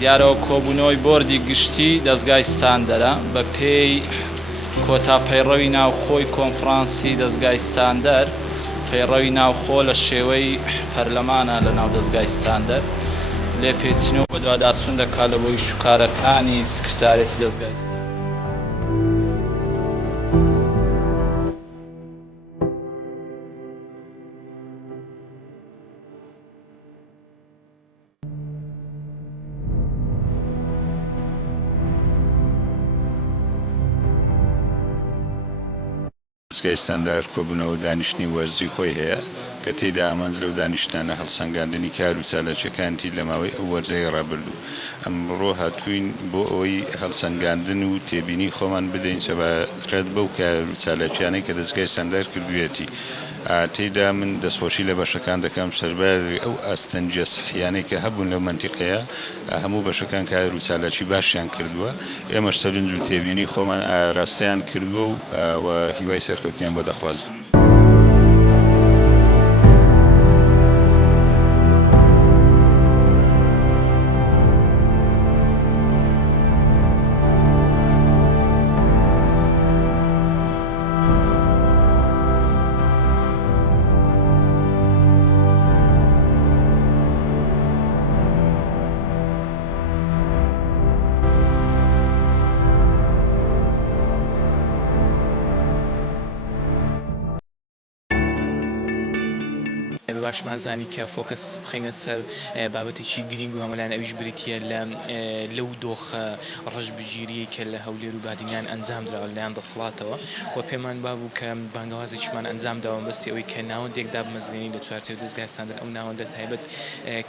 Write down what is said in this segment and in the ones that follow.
دیارەوە کۆبوونەوەی بۆردی گشتی دەستگای ستاندەرە بە پێی کۆتاپەیڕەوی ناوخۆی کۆنفرانسی دەستگای ستاندەر پەیڕەوی ناوخۆ لە شێوەی پەرلەمانە لە ناو دەستگای ستاندەر لێ پێچینەوە بە دوواداچوون دەکات لە بۆی شوکارەکانی سکرتارێتی دەستگای ستاندەر. دەستگای ستاندەر کۆبوونەوە دانیشتنی وەرزی خۆی هەیە کە تێیدا ئامانجرە و دانیشتانە هەڵسەنگاندنی کار و چالەکیەکانی لە ماوەی ئەو وەرزەی ڕابردوو. ئەمڕۆ هاتووین بۆ ئەوەی هەڵسەنگاندن و تێبینی خۆمان بدەین سەبارەت بەو کار و چالەکیانەی کە دەستگای ستاندەر کردوویەتی. تێیدا من دەستخۆشی لە بەشەکان دەکەم سەرباری ئەو ئاستەنجە سەحیانەی کە هەبوون لەو منتیقەیە هەموو بەشەکان کار و چالەکی باشیان کردووە. ئێمەش سەرنج و تێبینی خۆمان ئاراستەیان کردووە و هیوای سەرکەوتنیان بۆ دەخوازم. باشمان زانی کە فۆکس بخینە سەر بابەتێکی گرنگ و هەمەلایەن ئەویش بریتە لەو دۆخە ڕەشبگیریی کە لە هەولێر و بادینان ئەنجام درراوە لەلایەن دەسەڵاتەوە و پێمان بابوو کە بانگەوازێکمان ئەنجام داوە بەستی ئەوەی کە ناوەندێکدا بمەزرێنی لە چوارچێوە دەستگای ستاندەر ئەو ناوەندە تایبەت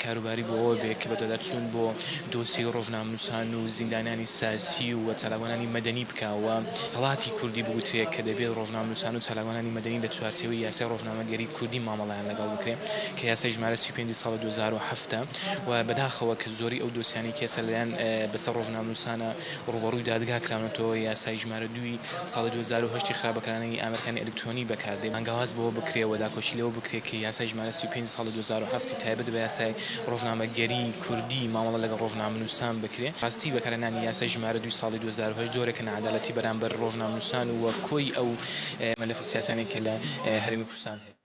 کاروباری بۆ ئەوە بێ کە بەدەچوون بۆ دۆسیی ڕۆژنامەنووسان و زیندانانی سیاسی و چالاوانانی مەدەنی بکاوە سەڵاتی کوردی بگوترێت کە دەبێت ڕۆژنامەنووسان و چالاوانانی مەدەنی لە چوارچێوەی یاسای ڕۆژنامەگەری کوردی مامەڵەیان لەگەڵ بکرێت کە یاسای ژمارە 35 ساڵی 2007 و بەداخەوە کە زۆری ئەو دۆسیانی کێسە لەلایەن بەسەر ڕۆژنامەنووسانە ڕوبەڕووی دادگا کراونەتەوە یاسای ژمارە 2 ساڵی 2008 خراپەکارانی ئامریکانی ئەلکترۆنی بەکاردێت مانگەواز بەوە بکرێەوە داکۆشی لەوە بکرێت کە یاسای ژمارە 35 ساڵی 2007 تایبەت بە یاسای ڕۆژنامەگەری کوردی مامەڵە لەگەڵ ڕۆژنامەنووسان بکرێت ڕاستی بەکارهێنانی یاسای ژمارە 2 ساڵی 2008 جۆرێکە نەعەدالەتی بەرامبەر ڕۆژنامەنووسان و کۆی ئەو مەلەفە سیاسانێک کە لە هەرێمی کوردستان هەیە.